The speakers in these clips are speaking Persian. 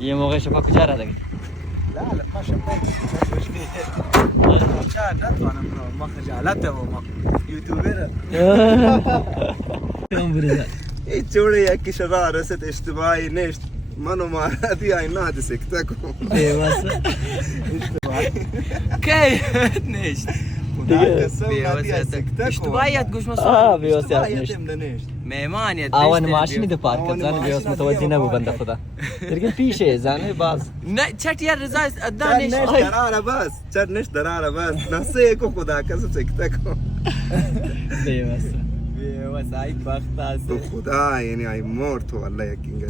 ये موقع شفا کجا را داری؟ لا لا ما شفيت خجالت وانا ما خجالت وما يوتيوبر اي تشوري يا كي شرارة ست اجتماعي نشت منو ما هذه اي نادي سكتكم بس كيف نشت اشتباهیت گوش مسئول بیوسیت نشت مهمانیت آوان ماشینی ده پارک کرد زن بیوس متوجه نبود بنده خدا لیکن پیشه زنه باز نه چت یار رضا ادانش دراره بس چت نش دراره بس نسه کو خدا کس سکتکم بیوس ای وقت است تو خدا یعنی ای مرد والله یکینگ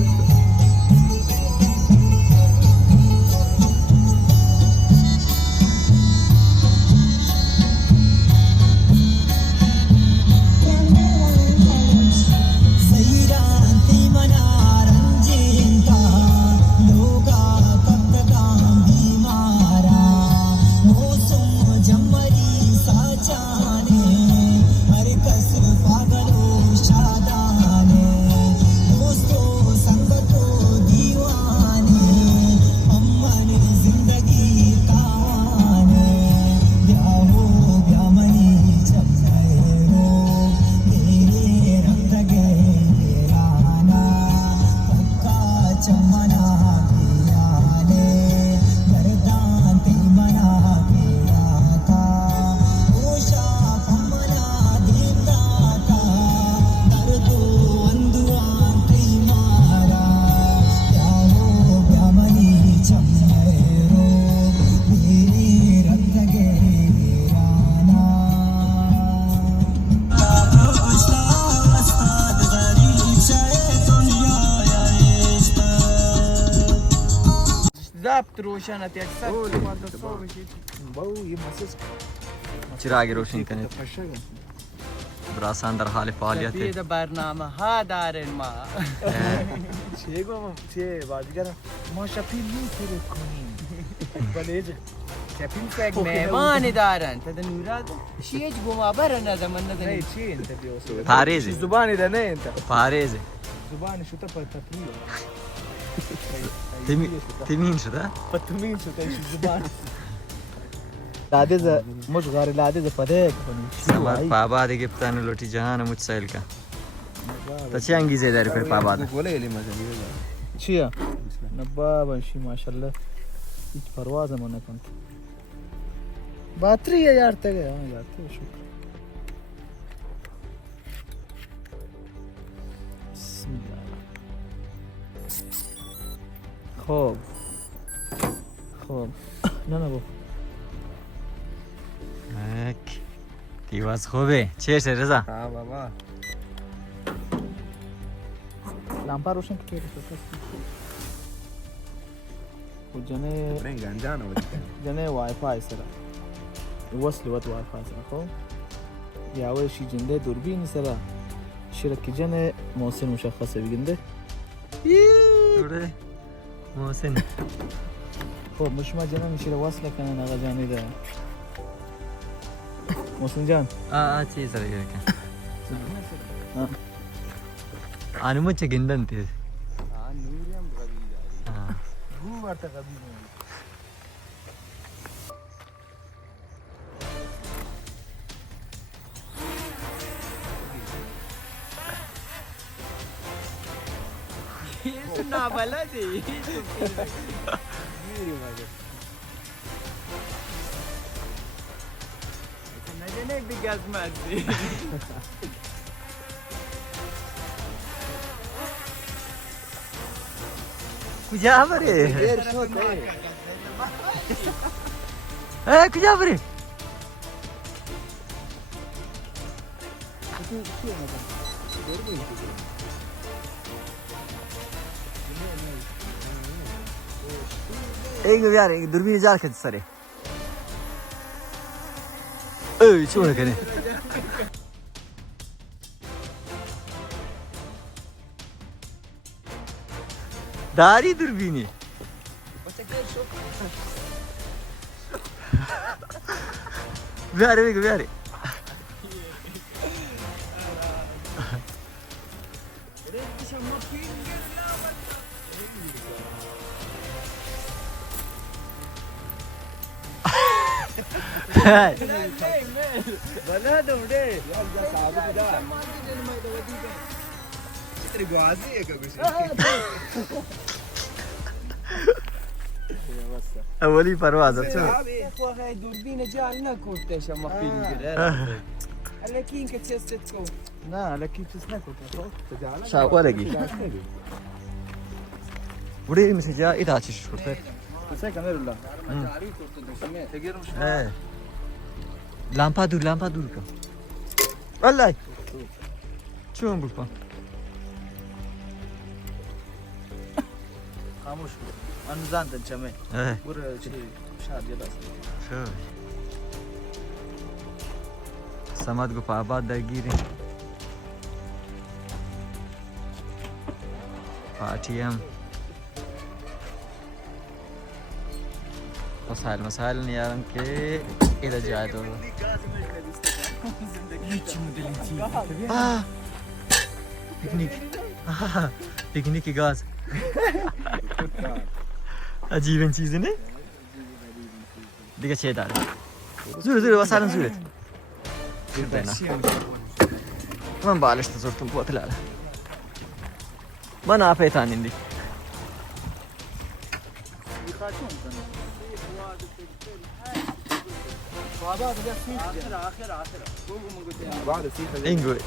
ضبط روشنت یک سر باو یه مسیج چراغ روشن کنید براسان در حال فعالیت سفید برنامه ها دارن ما چه گفتم چه بازیگرم ما شپیل میتونه کنیم بله شپیل فکر مهمانی دارن تد نوراد شیج گما برن از من ندن نه چی انت بیوسو پاریزی زبانی ده نه انت پاریزی زبانی شو تا پر تفریح تیمین شده؟ پتمین شو تا زبان लादे ज मुझ गारे लादे ज पदे समर पाबा देगे पता न लोटी जहान मुझ सैल का तचे अंगीजे दर फिर पाबा बोले ले मजा चिया नब्बा बंशी माशाल्लाह इच परवाज मन कंत बातरी है यार तक हां जाते शुक्र خوب خوب نه نه بابا دیواز خوبه چیشه رضا ها بابا لامپا روشن کی و جنه رنگانجان و جنه وای فای سره وصل وات وای فای سره خو یا اول شي جنده دوربین سره شرکت جنه موسم مشخصه بگنده دوره موسم خب مش ما جنه میشه وصل کنه نغه جانی ده موسم جان چی سره که آنو مچ گندن ته نوریم غوی گو ورته غبی ये ना भला दे मेरी मगर नजने बिगास मार दे کجا بره کجا بره ایک بیار ایک دوربین جال کھت سره ای چونه کنه داری دوربینی بیاره بگو بیاره بلا دوڑے اولی پرواز شو دوربین جعل نکرده شما فیلم گره الکی که چست کو نه لکی چیز نکن شاو لگی بودی میشه جا ایت آتیش کرده سه کامر الله جاری کرده دشمه لامپا دور کن والله چون بکن خاموش کن من زندن چمه برو چی شادی بس شو سماد گفت آباد درگیریم پارتی هم مسائل نیارم که ایده جای دور पिकनिक गाज अजीब चीज है देखा छेद आ रहा zure wasalın zure Girdena man balıştı zortum potlara bana afet anindi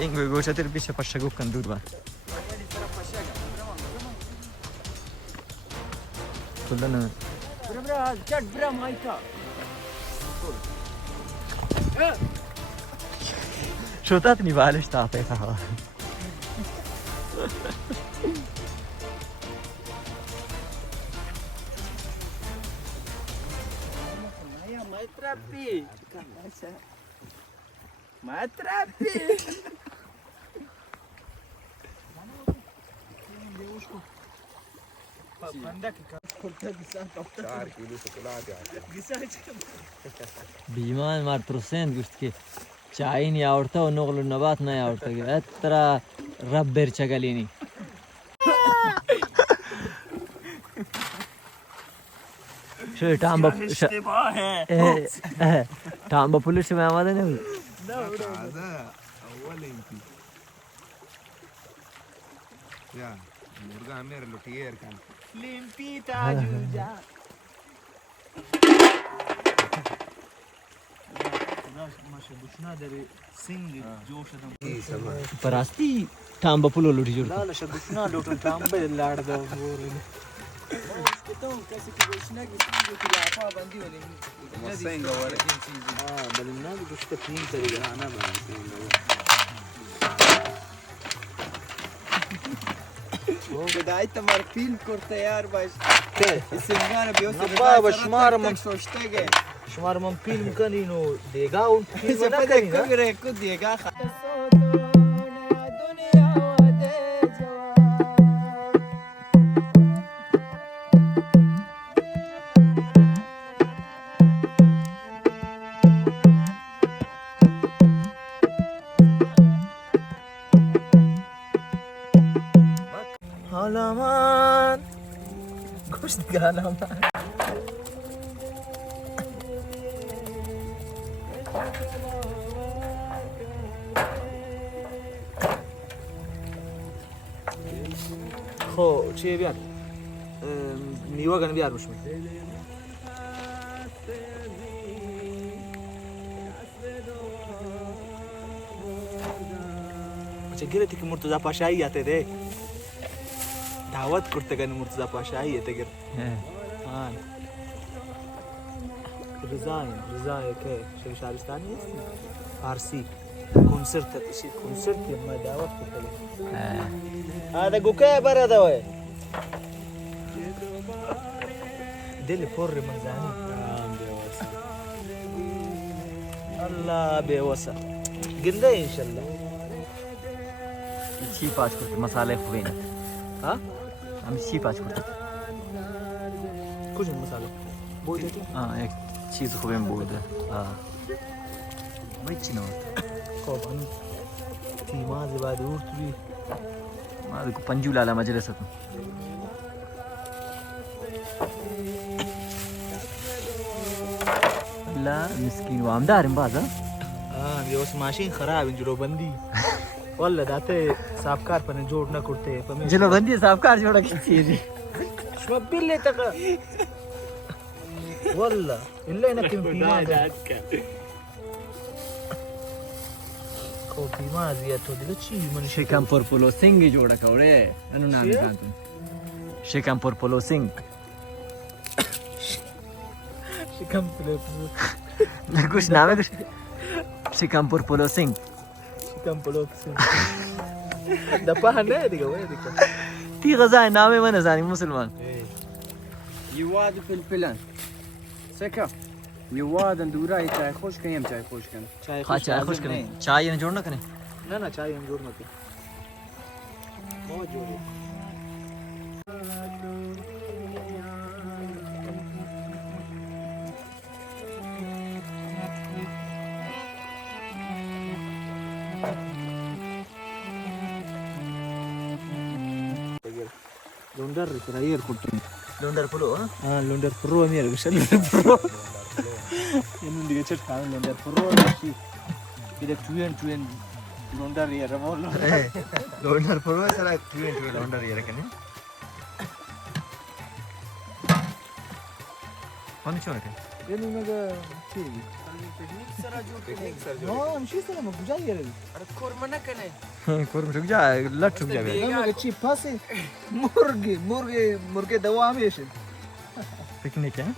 Ingo goşatır bir şey paşa gokkan durma kullanın برا جد برا مايكا شو تعطني بالش تعطيتها ما تربي ما تربي بیمان مار پروسنت گوشت که چای نی آورده و نقل و نبات نی آورده که اترا رب برچگلینی شو تام با پولش می آمده نمی Ya, murga hammer lo tiyer kan. limpita juja ماشه بوشنا داری سنگ جوش دم پراستی تام با پولو لوٹی جوړ لا لا شبوشنا لوټن تامبه لاړ دا ورن تو کسی که گوشنا گوشنا که لافا بندی ونی Masenga wale. بل الناس بس تقييم ترى انا ما بدای تمار فیلم کرده یار باش که سنگار بیوس نبا شمار من سوشتگه شمار من فیلم کنی نو دیگا اون فیلم نه سپده کنی کگره کو دیگه halaman gosh di halaman خو چی بیار میوه گن بیار بشم अच्छा गिरे थे कि मुर्तजा पाशा ही आते थे दावत करते गए मुर्तजा पाशा ही आते गिर हाँ रज़ा के शहरस्तानी फारसी कंसर्ट تشي कंसर्ट ما دعوت करते هذا قوكا برا دواء دل فور من زاني الله بيوسع قلنا ان شاء الله چی پاچ کرد مساله خوبه نه ها هم چی پاچ کرد کجا مساله بود یک چیز خوبه بوده باید چی نورد خب ان تیماز بعد ورتوی ما دکو پنجول على مجلسكم والله مسكين وامدار باز ये उस मशीन खराब है जो बंदी والله दाते साफकार पर जोड़ ना करते पर जिलो बंदी साफकार जोड़ा खींची जी شو بالله تك والله الا انك فيما को फीमा दिया तो दिलो ची मन शिकमपुर पुलो सिंह जोड़ा कौड़े अनु नाम जानते शिकमपुर पुलो सिंह शिकम प्ले कुछ नाम है कुछ शिकमपुर पुलो सिंह शिकम प्लो दपा है दिखा वो दिखा ती غزاي नाम है मन जानी मुसलमान يواد في البلان سكا يواد اندورا चाय خوش कहीं चाय خوش करें हाँ चाय खुश करें चाय ने जोड़ना करें ना ना चाय हम जोड़ मत बहुत जोड़ लुंडर रायर कुट्टी लुंडर पुलो हाँ लुंडर प्रो मेरे को लुंडर प्रो इन्होंने दिया चट खाने लुंडर प्रो इधर चुयन लुंडर ये रमो लुंडर पुलो साला ट्वेंट लुंडर ये रखने कौन चोर है ये नहीं मगर ठीक हाँ हम चीज़ तो ना मुझे ये रही अरे कोरमना कने कोरम रुक जा लट रुक जा ना मगर चीप पासे मुर्गे दवा में ऐसे पिकनिक है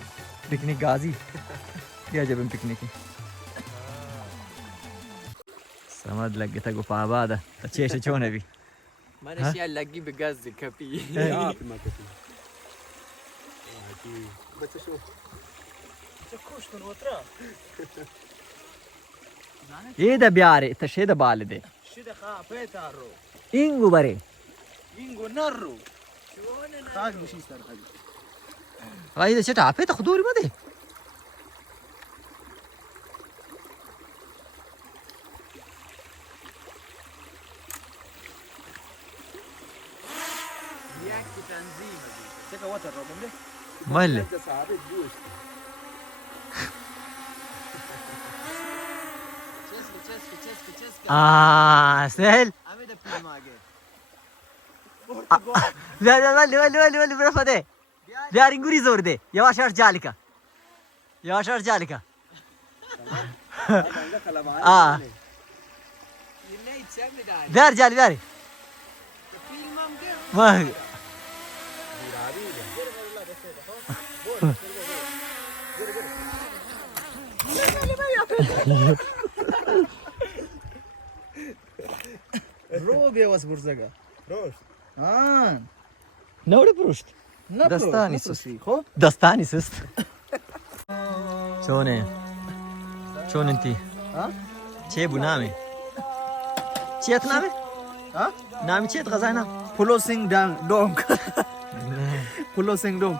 पिकनिक गाजी क्या जब हम पिकनिक है समझ लग गया था गुफाबाद अच्छे से चोने भी ما اشياء لاقي بغاز كفي بس شو تكوش من وترا ये द ब्यारे तशे द बाल दे شده خا بيتارو इंगु बरे ينجو نرو خاج مشي سر خاج भाई इधर चटा पे तो खुदूरी मत दे ياكي تنظيم سكا وتر ربم ده مال ده صعب جوش سهل عمي ده في ماجي لا لا لا لا برافو ده بيار इंगुरी जोर दे यवाश जालिका यवाश जालिका اه يني تسمي ده بيار جالي بيار في المام ما روبي واس برزقة روش نوري بروشت دستاني سست دستاني سست شلون انتي ها چه نامي چيت نامي ها نامي چيت غزانا فلو سينغ دان دونك فلو سينغ دونك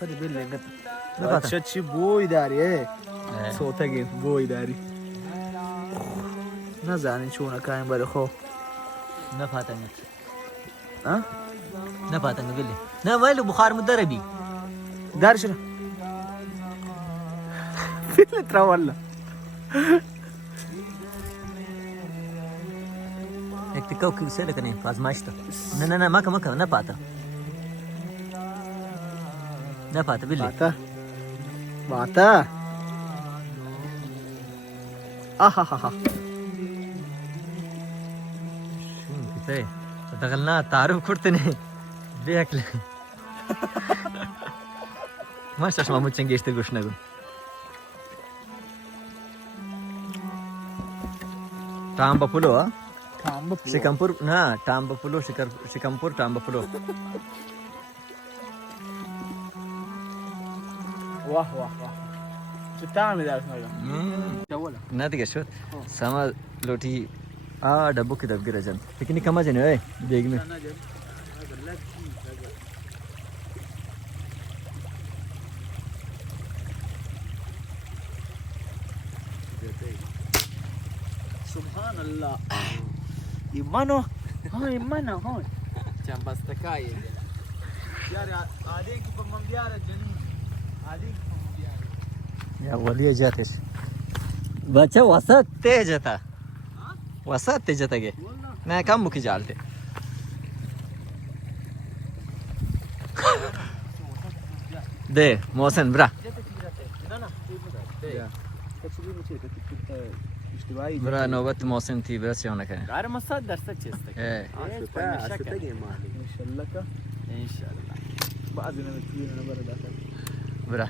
فدي بالله قد نبات شتشي بوي داري ايه صوتك بوي داري نزعني شونا كاين بالخو نفاتنك ها نفاتنك بالله نا ويلو بخار مدربي دار شنو ترى والله एक टिकाऊ की से लेकर नहीं आजमाइश था ना मका ना पाता बिल्ली बाता आहा كيف دخلنا تعرف كرتني بياكل ما شاش ما ممكن جيش تقولش نقول تامبا بولو شكمبور نا تامبا بولو شكمبور تامبا بولو واه شو تعمل يا اخي نادي شو سما لوتي डब्बू की दबकी रजन पिकनिक कमा जने ओए देख में सुभान अल्लाह इमानो हां इमानो हां C'è un bastacai. यार आधे की पम्म बियार जनी आधे की पम्म बियार या वली जातेस बच्चा वसत तेज था वसत तेज था गे मैं कम मुखी जालते दे मोहसिन ब्रा برا نوبت محسن تی برا سیانه کنه قرار ما 100% چیسته انشالله کا انشالله بعضنا نتكلم انا برا داخل برا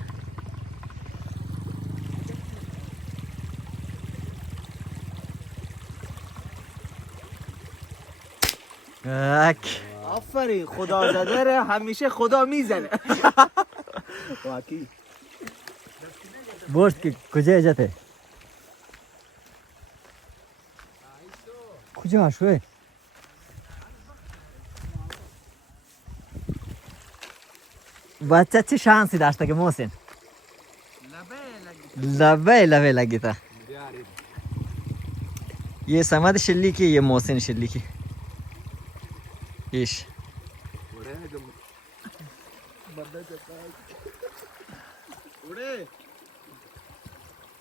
اک آفرین خدا زده ره همیشه خدا میزنه واقعی بورد که کجا جاته کجا شوی بچه چه شانسی داشته که محسن لبه لگی تا ये समद शिल्ली की ये मोहसिन शिल्ली की ईश उड़े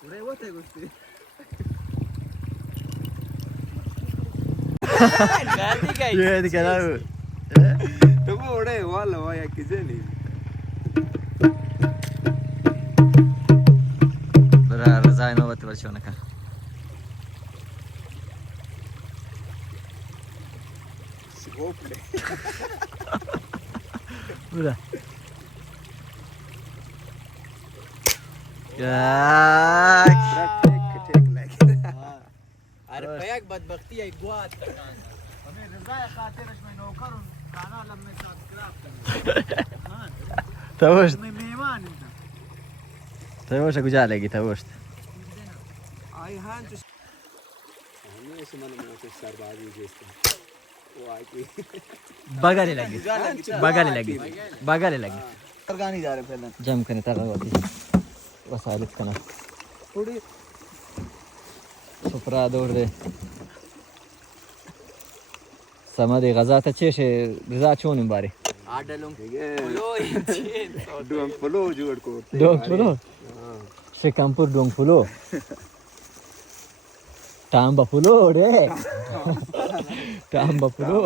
उड़े वो थे गुस्से ये दिखा रहा तो वो उड़े वाला वाया किसे नहीं बरा रज़ा नौबत बच्चों का بوده عارف یک بدبختی یک گواد हमें रज़ा खातिरش में नौकर खाना लम्बे सब्सक्राइब توشت मैं मेहमान انت توشت کجا لگی توشت आई हां जो हमें से मन में कुछ सरबाजी जैसे वो आके बगाले लगी बगाले लगी गानी जा रहे पहले जम करने तक होती वसाइल कना थोड़ी सुपरा दौड़ दे समदे गजा तचेश रजा चोन बारी आडलम डोंग फलो जोड़ को डोंग फुलो शिकामपुर डोंग फुलो टांबा फुलो रे टांबा फुलो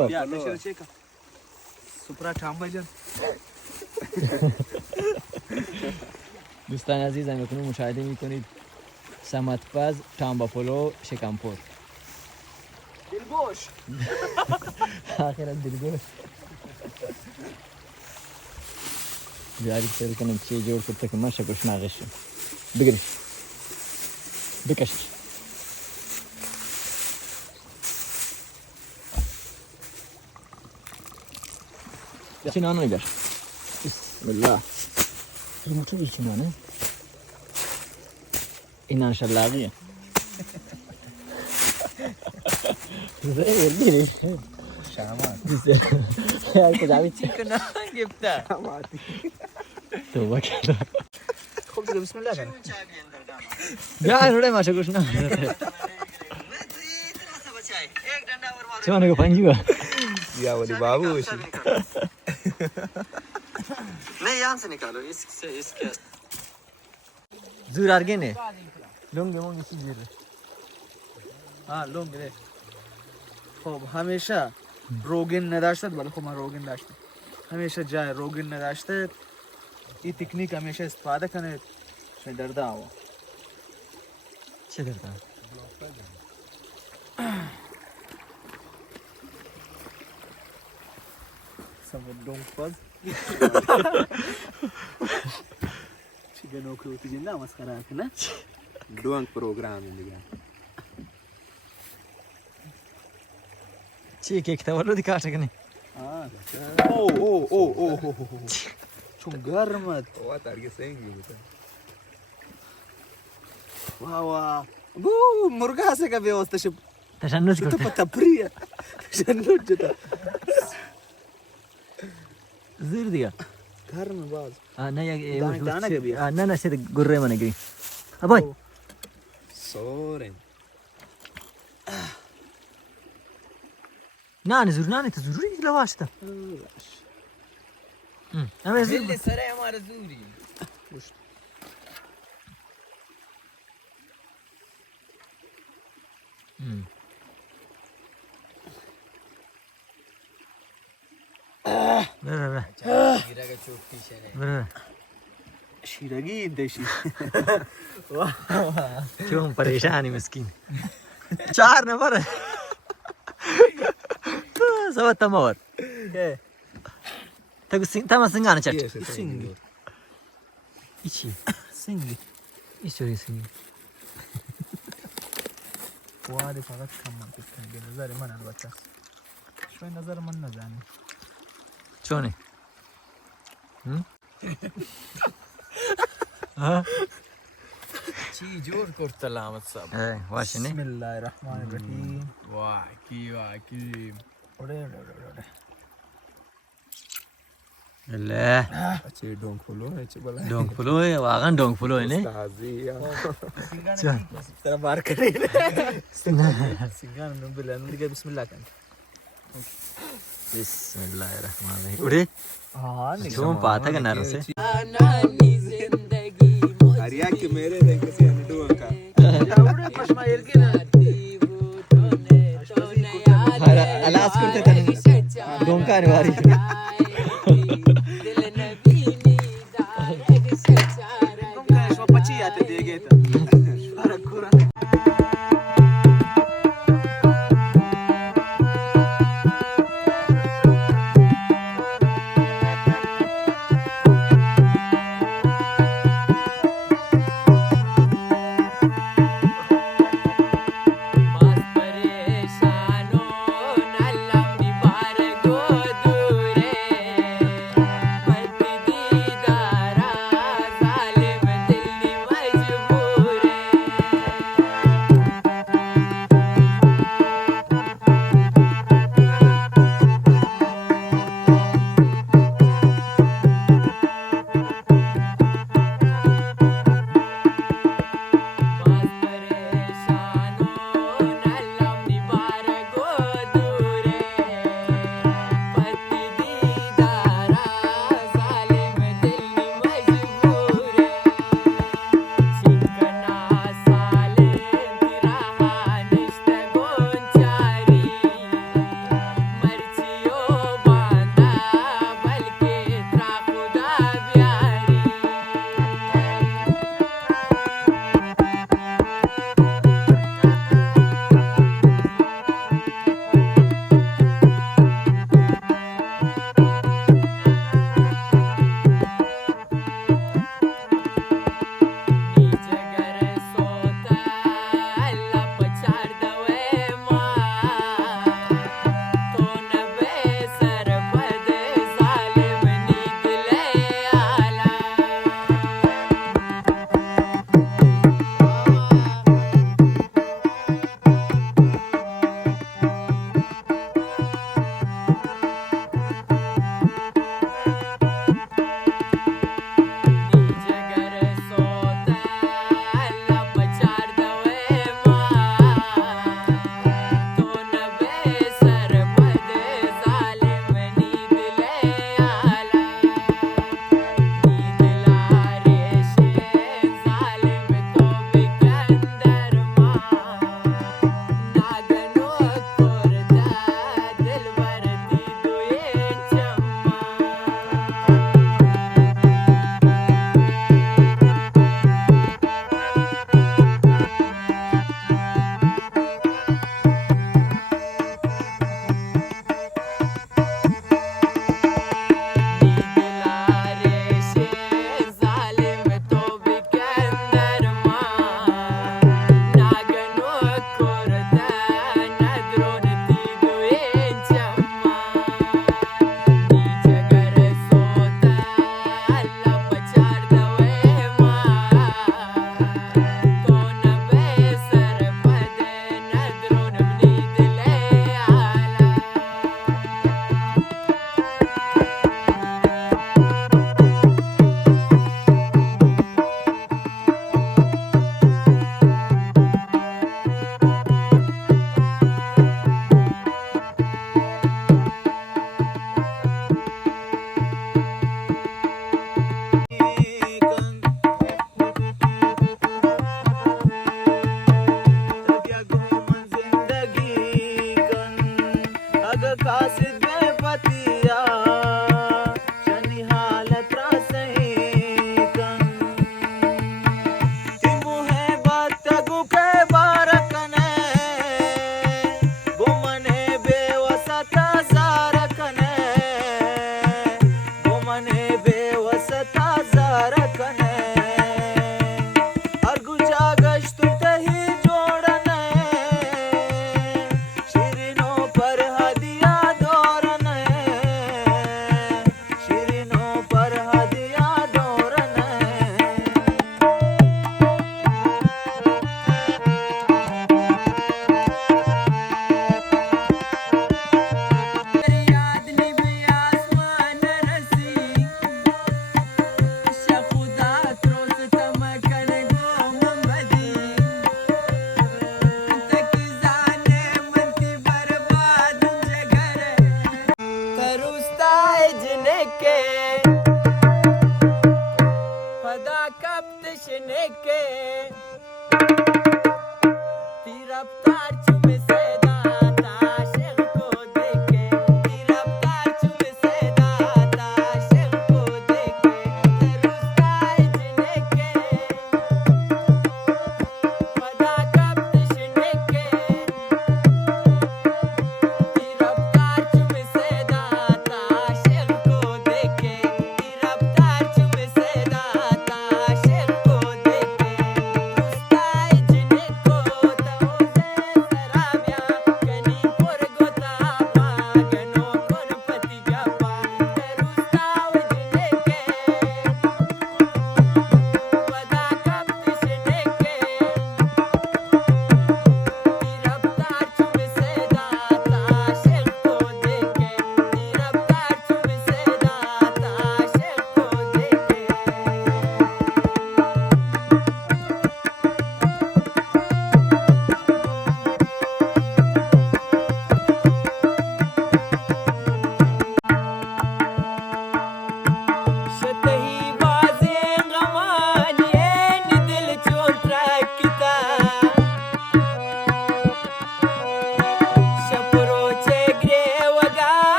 सुपरा ठांबा जन دوستان عزیز میکنید مشاهده میکنید سمتپز تامباپولو شکمپور دلگوش آخرا دلگوش بیاری سر کنم چی جور کرده که من شکوش ناغشم بگیرش بکش چی نانو بیار بسم الله الموتور بالكمانة إنها شلاقية زي الديري شامات يا كده عبيت كنا جبتها توبة كده خب دیگه بسم الله کن يا روڑے ماشا کچھ نہ چمانے کو پنجی ہوا या वाली बाबू नहीं यहाँ से निकालो इसके زور آرگینه لونگ مونگی چی زیر ها لونگ ره خب همیشه روگن نداشتد ولی خب من روگن داشتم همیشه جای روگن نداشته این تکنیک همیشه استفاده کنه چه درده آوا چه درده سمت دونگ فاز چه نوکر و تجنده مسخره کنه डोंग प्रोग्राम है निगा چی که تولدی کارت کنی او چون گرمت वो तार के सही नहीं होता واه بو مرغا سه کا व्यवस्था شب تشنج تو کرد پتا پریه تشنج جتا زیر دیگه گرم باز نه یک دانه که بیا. نه شد گره من گری ابای सोरेन نه زور نه تو ضروری لواش تا اللي سريع مار زوري गिरागा चोटी शने शिरगी देशी क्यों परेशान है मिस्किन 4 नंबर सब तमावर तक तमा सिंगाना चट सिंगी इची सिंगी इचोरी सिंगी واري فقط كم منطق كان بنظري من البتاس شوي نظر من نزاني شوني ها چی جور کرد علامت صاحب ايه واشني بسم الله الرحمن الرحيم واكي لا अच्छे डोंग फुलो अच्छे बला डोंग फुलो है वागन डोंग फुलो है नहीं ताजिया ترى بارك عليه سيجان نبلا نلقى بسم الله كان بسم الله الرحمن الرحيم उड़े हाँ क्यों पाता का नारो से हरिया के मेरे देख से अंडुआ का उड़े पश्मा इरकिन अलास करते थे डोंका निवारी तुम क्या शो पची आते देगे तो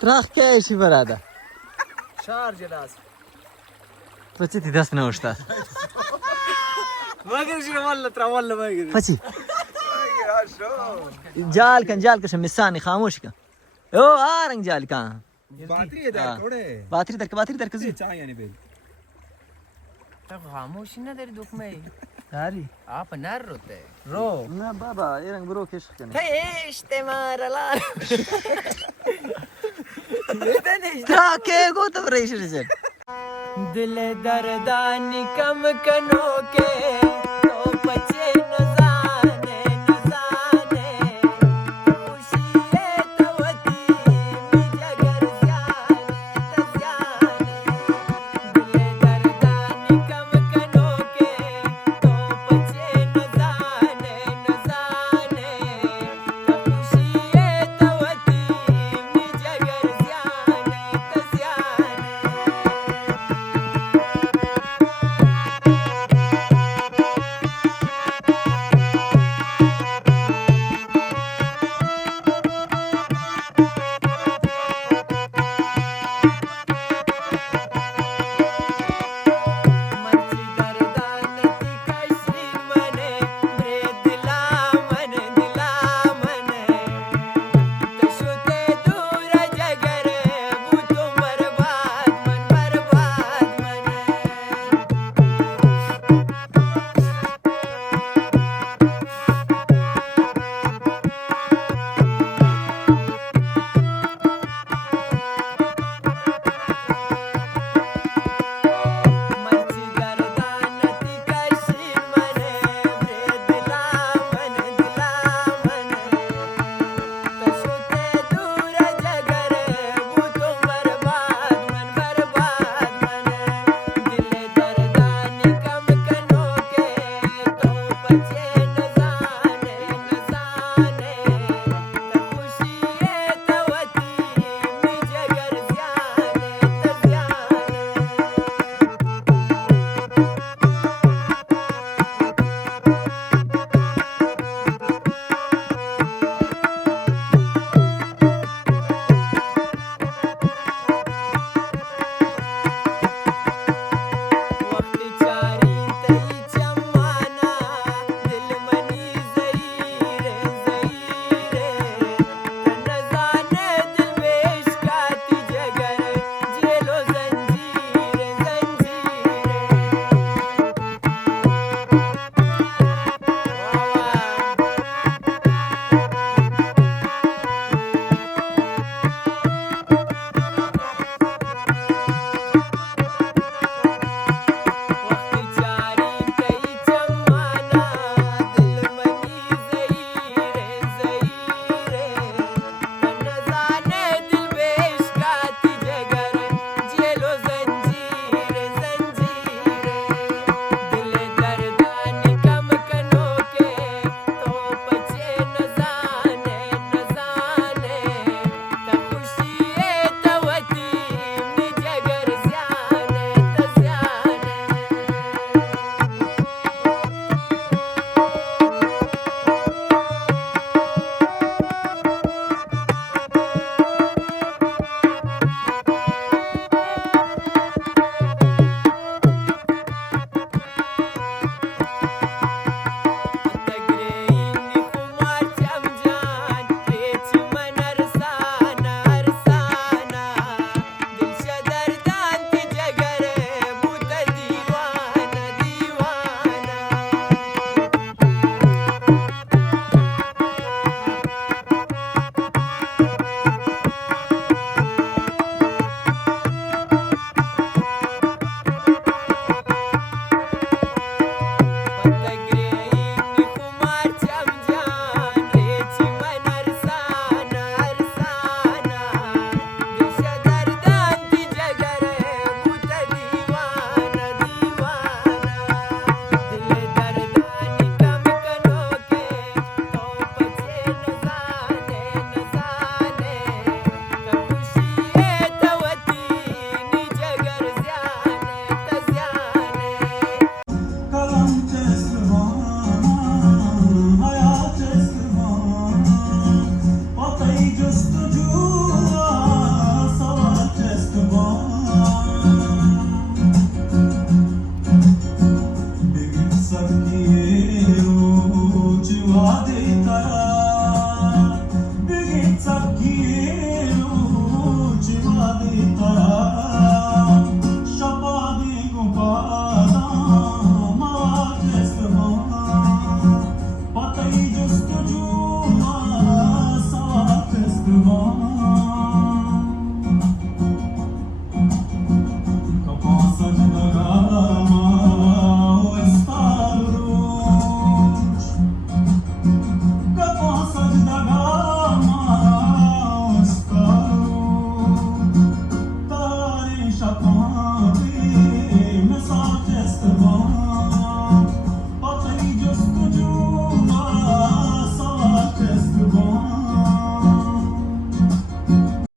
Trach keši varada. شارجة لازم. Pači ti das naušta. ما أقدر شنو والله ترى والله ما أقدر. Pači. जाल का शमिसानी खामोश का ओ आरंग जाल का बातरी है दार थोड़े बातरी दर कजी चाय यानी पे तब खामोश ना तेरी दुख में داري. आप नर होते رو. ना बाबा ये रंग ब्रो केश करने इश्तेमार ला क्या के गो तो रेश रे दिल दर्दानी कम कनो